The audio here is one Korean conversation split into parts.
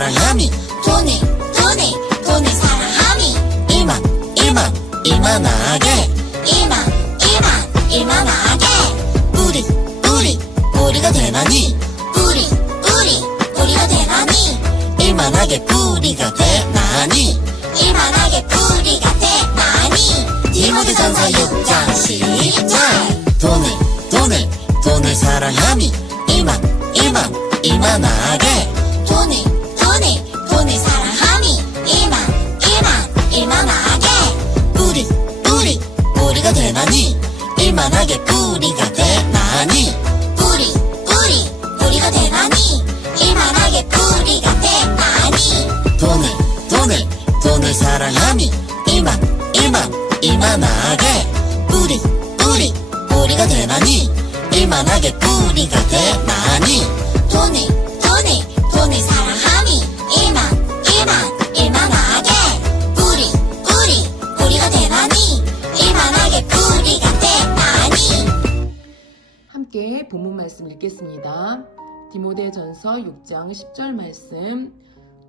사랑함이 돈을 사랑함이 이만하게 이만하게 뿌리가 되나니 뿌리가 되나니 이만하게 뿌리가 되나니 디모데전서 6장 10절 돈을 사랑함이 이만하게 돈을 사랑함이 이만하게 뿌리가 되나니 이만하게 뿌리가 되나니 뿌리가 되나니 이만하게 뿌리가 되나니 돈을 사랑함이 이만하게 뿌리가 되나니 이만하게 뿌리가 되나니 돈을 사랑함이 이만하게 뿌리가 되나니 이만하게 뿌리가 되나니. 함께 본문 말씀 읽겠습니다. 디모데전서 6장 10절 말씀.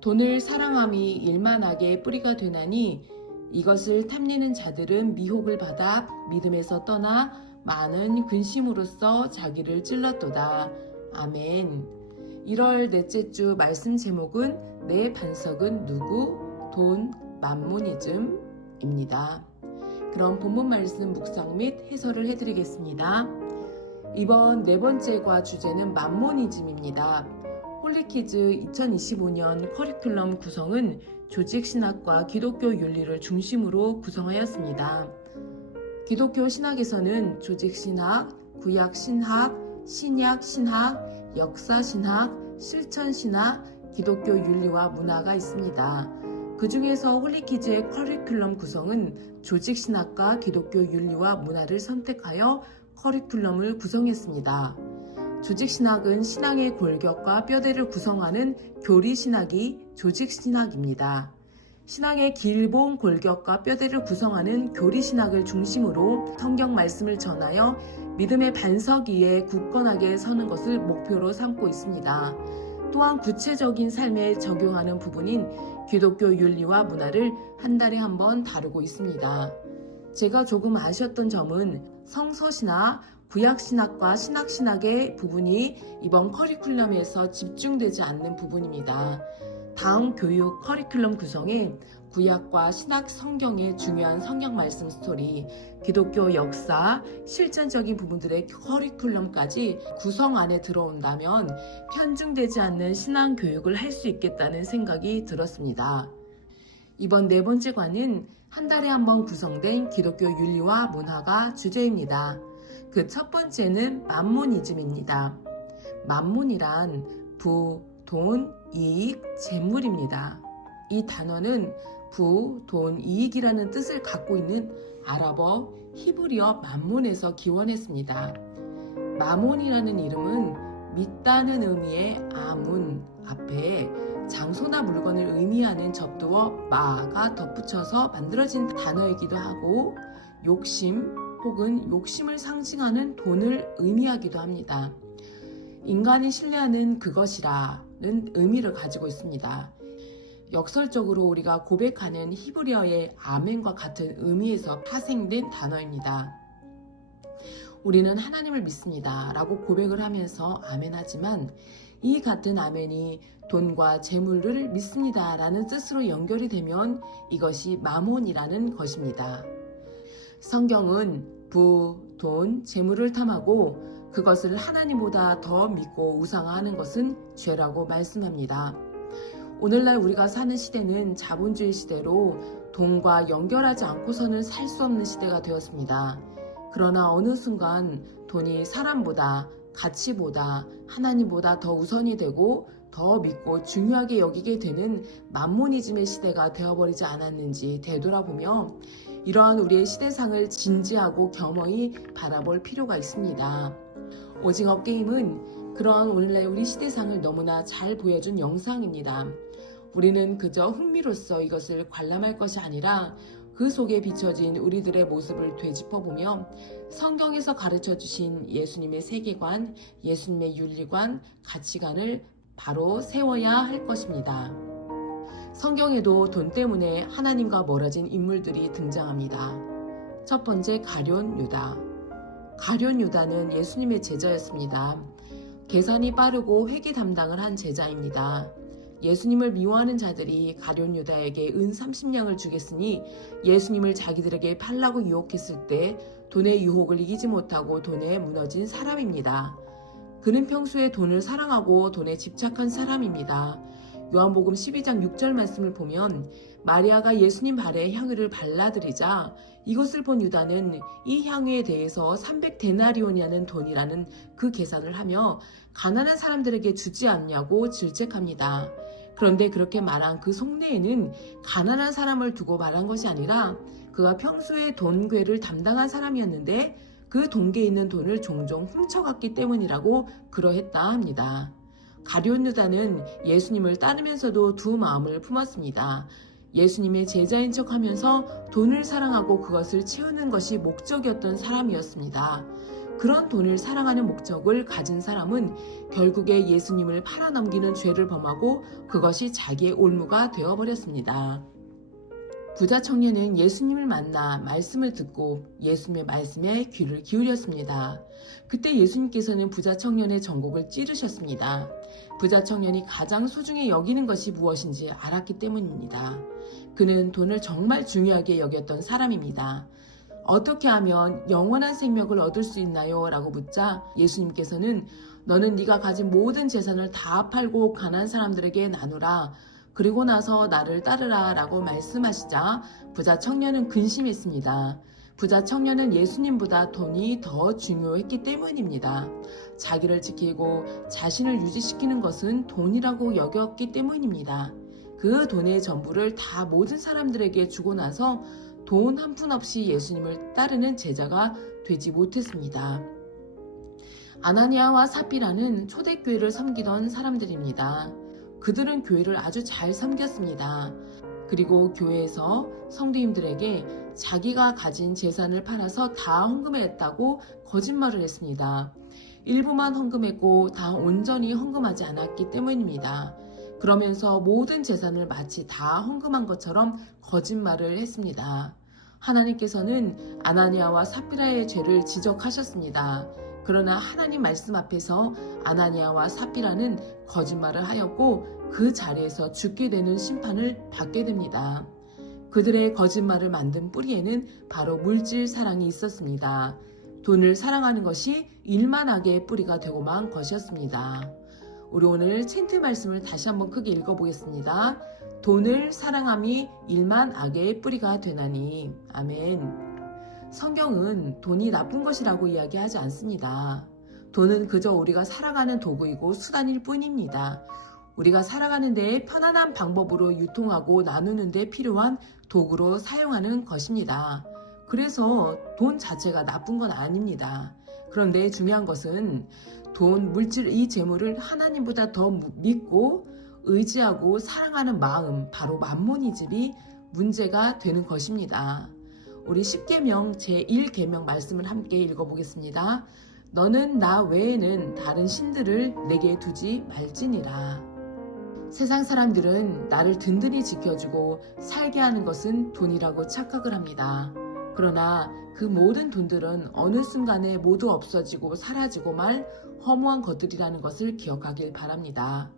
돈을 사랑함이 일만하게 뿌리가 되나니 이것을 탐내는 자들은 미혹을 받아 믿음에서 떠나 많은 근심으로써 자기를 찔렀도다. 아멘. 1월 넷째 주 말씀 제목은 내 반석은 누구? 돈, 맘모니즘입니다. 그럼 본문 말씀 묵상 및 해설을 해드리겠습니다. 이번 네 번째과 주제는 맘모니즘입니다. 홀리키즈 2025년 커리큘럼 구성은 조직신학과 기독교 윤리를 중심으로 구성하였습니다. 기독교 신학에서는 조직신학, 구약신학, 신약신학, 역사신학, 실천신학, 기독교 윤리와 문화가 있습니다. 그 중에서 홀리키즈의 커리큘럼 구성은 조직신학과 기독교 윤리와 문화를 선택하여 커리큘럼을 구성했습니다. 조직신학은 신앙의 골격과 뼈대를 구성하는 교리신학이 조직신학입니다. 신앙의 길본 골격과 뼈대를 구성하는 교리신학을 중심으로 성경 말씀을 전하여 믿음의 반석 위에 굳건하게 서는 것을 목표로 삼고 있습니다. 또한 구체적인 삶에 적용하는 부분인 기독교 윤리와 문화를 한 달에 한 번 다루고 있습니다. 제가 조금 아쉬웠던 점은 성서신학, 구약신학과 신학신학의 부분이 이번 커리큘럼에서 집중되지 않는 부분입니다. 다음 교육 커리큘럼 구성에 구약과 신학 성경의 중요한 성경 말씀 스토리, 기독교 역사, 실전적인 부분들의 커리큘럼까지 구성 안에 들어온다면 편중되지 않는 신앙 교육을 할 수 있겠다는 생각이 들었습니다. 이번 네 번째 과는 한 달에 한 번 구성된 기독교 윤리와 문화가 주제입니다. 그 첫 번째는 맘모니즘입니다. 맘몬이란 부, 돈, 이익, 재물입니다. 이 단어는 부, 돈, 이익이라는 뜻을 갖고 있는 아랍어 히브리어 맘몬에서 기원했습니다. 마몬이라는 이름은 믿다는 의미의 아문 앞에 장소나 물건을 의미하는 접두어 마가 덧붙여서 만들어진 단어이기도 하고 욕심 혹은 욕심을 상징하는 돈을 의미하기도 합니다. 인간이 신뢰하는 그것이라는 의미를 가지고 있습니다. 역설적으로 우리가 고백하는 히브리어의 아멘과 같은 의미에서 파생된 단어입니다. 우리는 하나님을 믿습니다 라고 고백을 하면서 아멘하지만 이 같은 아멘이 돈과 재물을 믿습니다 라는 뜻으로 연결이 되면 이것이 마몬이라는 것입니다. 성경은 부, 돈, 재물을 탐하고 그것을 하나님보다 더 믿고 우상화하는 것은 죄라고 말씀합니다. 오늘날 우리가 사는 시대는 자본주의 시대로 돈과 연결하지 않고서는 살 수 없는 시대가 되었습니다. 그러나 어느 순간 돈이 사람보다, 가치보다, 하나님보다 더 우선이 되고 더 믿고 중요하게 여기게 되는 맘모니즘의 시대가 되어버리지 않았는지 되돌아보며 이러한 우리의 시대상을 진지하고 겸허히 바라볼 필요가 있습니다. 오징어 게임은 그러한 오늘날 우리 시대상을 너무나 잘 보여준 영상입니다. 우리는 그저 흥미로써 이것을 관람할 것이 아니라 그 속에 비춰진 우리들의 모습을 되짚어보며 성경에서 가르쳐 주신 예수님의 세계관, 예수님의 윤리관, 가치관을 바로 세워야 할 것입니다. 성경에도 돈 때문에 하나님과 멀어진 인물들이 등장합니다. 첫 번째, 가룟 유다. 가룟 유다는 예수님의 제자였습니다. 계산이 빠르고 회계 담당을 한 제자입니다. 예수님을 미워하는 자들이 가룟 유다에게 은 30냥을 주겠으니 예수님을 자기들에게 팔라고 유혹했을 때 돈의 유혹을 이기지 못하고 돈에 무너진 사람입니다. 그는 평소에 돈을 사랑하고 돈에 집착한 사람입니다. 요한복음 12장 6절 말씀을 보면 마리아가 예수님 발에 향유를 발라드리자 이것을 본 유다는 이 향유에 대해서 300데나리온이라는 돈이라는 그 계산을 하며 가난한 사람들에게 주지 않냐고 질책합니다. 그런데 그렇게 말한 그 속내에는 가난한 사람을 두고 말한 것이 아니라 그가 평소에 돈괴를 담당한 사람이었는데 그 돈계에 있는 돈을 종종 훔쳐갔기 때문이라고 그러했다 합니다. 가룟 유다는 예수님을 따르면서도 두 마음을 품었습니다. 예수님의 제자인 척하면서 돈을 사랑하고 그것을 채우는 것이 목적이었던 사람이었습니다. 그런 돈을 사랑하는 목적을 가진 사람은 결국에 예수님을 팔아넘기는 죄를 범하고 그것이 자기의 올무가 되어버렸습니다. 부자 청년은 예수님을 만나 말씀을 듣고 예수님의 말씀에 귀를 기울였습니다. 그때 예수님께서는 부자 청년의 전곡을 찌르셨습니다. 부자 청년이 가장 소중히 여기는 것이 무엇인지 알았기 때문입니다. 그는 돈을 정말 중요하게 여겼던 사람입니다. 어떻게 하면 영원한 생명을 얻을 수 있나요? 라고 묻자 예수님께서는 너는 네가 가진 모든 재산을 다 팔고 가난한 사람들에게 나누라. 그리고 나서 나를 따르라 라고 말씀하시자 부자 청년은 근심했습니다. 부자 청년은 예수님보다 돈이 더 중요했기 때문입니다. 자기를 지키고 자신을 유지시키는 것은 돈이라고 여겼기 때문입니다. 그 돈의 전부를 다 모든 사람들에게 주고 나서 돈 한 푼 없이 예수님을 따르는 제자가 되지 못했습니다. 아나니아와 삽비라는 초대교회를 섬기던 사람들입니다. 그들은 교회를 아주 잘 섬겼습니다. 그리고 교회에서 성도님들에게 자기가 가진 재산을 팔아서 다 헌금했다고 거짓말을 했습니다. 일부만 헌금했고 다 온전히 헌금하지 않았기 때문입니다. 그러면서 모든 재산을 마치 다 헌금한 것처럼 거짓말을 했습니다. 하나님께서는 아나니아와 삽비라의 죄를 지적하셨습니다. 그러나 하나님 말씀 앞에서 아나니아와 삽비라는 거짓말을 하였고 그 자리에서 죽게 되는 심판을 받게 됩니다. 그들의 거짓말을 만든 뿌리에는 바로 물질 사랑이 있었습니다. 돈을 사랑하는 것이 일만하게 뿌리가 되고 만 것이었습니다. 우리 오늘 챈트 말씀을 다시 한번 크게 읽어보겠습니다. 돈을 사랑함이 일만 악의 뿌리가 되나니. 아멘. 성경은 돈이 나쁜 것이라고 이야기하지 않습니다. 돈은 그저 우리가 살아가는 도구이고 수단일 뿐입니다. 우리가 살아가는 데 편안한 방법으로 유통하고 나누는 데 필요한 도구로 사용하는 것입니다. 그래서 돈 자체가 나쁜 건 아닙니다. 그런데 중요한 것은 돈, 물질, 이 재물을 하나님보다 더 믿고 의지하고 사랑하는 마음, 바로 맘몬이즘이 문제가 되는 것입니다. 우리 10계명 제1계명 말씀을 함께 읽어보겠습니다. 너는 나 외에는 다른 신들을 내게 두지 말지니라. 세상 사람들은 나를 든든히 지켜주고 살게 하는 것은 돈이라고 착각을 합니다. 그러나 그 모든 돈들은 어느 순간에 모두 없어지고 사라지고 말 허무한 것들이라는 것을 기억하길 바랍니다.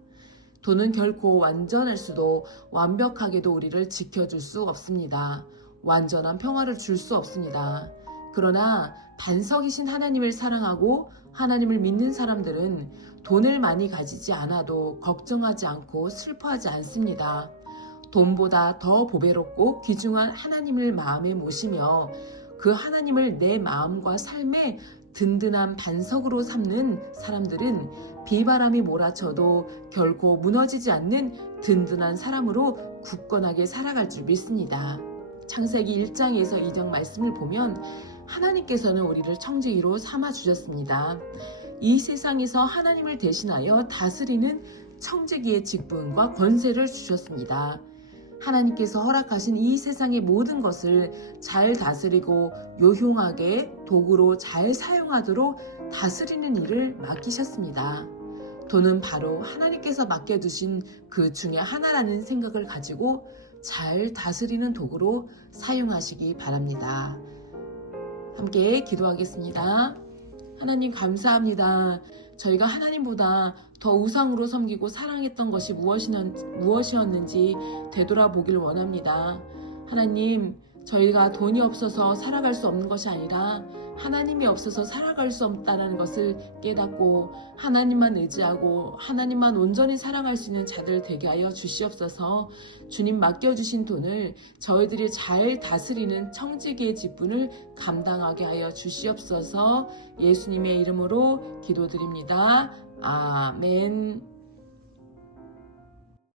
돈은 결코 완전할 수도 완벽하게도 우리를 지켜줄 수 없습니다. 완전한 평화를 줄 수 없습니다. 그러나 반석이신 하나님을 사랑하고 하나님을 믿는 사람들은 돈을 많이 가지지 않아도 걱정하지 않고 슬퍼하지 않습니다. 돈보다 더 보배롭고 귀중한 하나님을 마음에 모시며 그 하나님을 내 마음과 삶의 든든한 반석으로 삼는 사람들은 비바람이 몰아쳐도 결코 무너지지 않는 든든한 사람으로 굳건하게 살아갈 줄 믿습니다. 창세기 1장에서 2장 말씀을 보면 하나님께서는 우리를 청지기로 삼아주셨습니다. 이 세상에서 하나님을 대신하여 다스리는 청지기의 직분과 권세를 주셨습니다. 하나님께서 허락하신 이 세상의 모든 것을 잘 다스리고 요용하게 도구로 잘 사용하도록 다스리는 일을 맡기셨습니다. 돈은 바로 하나님께서 맡겨두신 그 중에 하나라는 생각을 가지고 잘 다스리는 도구로 사용하시기 바랍니다. 함께 기도하겠습니다. 하나님 감사합니다. 저희가 하나님보다 더 우상으로 섬기고 사랑했던 것이 무엇이었는지 되돌아보길 원합니다. 하나님, 저희가 돈이 없어서 살아갈 수 없는 것이 아니라 하나님이 없어서 살아갈 수 없다는 것을 깨닫고 하나님만 의지하고 하나님만 온전히 사랑할 수 있는 자들 되게 하여 주시옵소서. 주님 맡겨주신 돈을 저희들이 잘 다스리는 청지기의 직분을 감당하게 하여 주시옵소서. 예수님의 이름으로 기도드립니다. 아멘.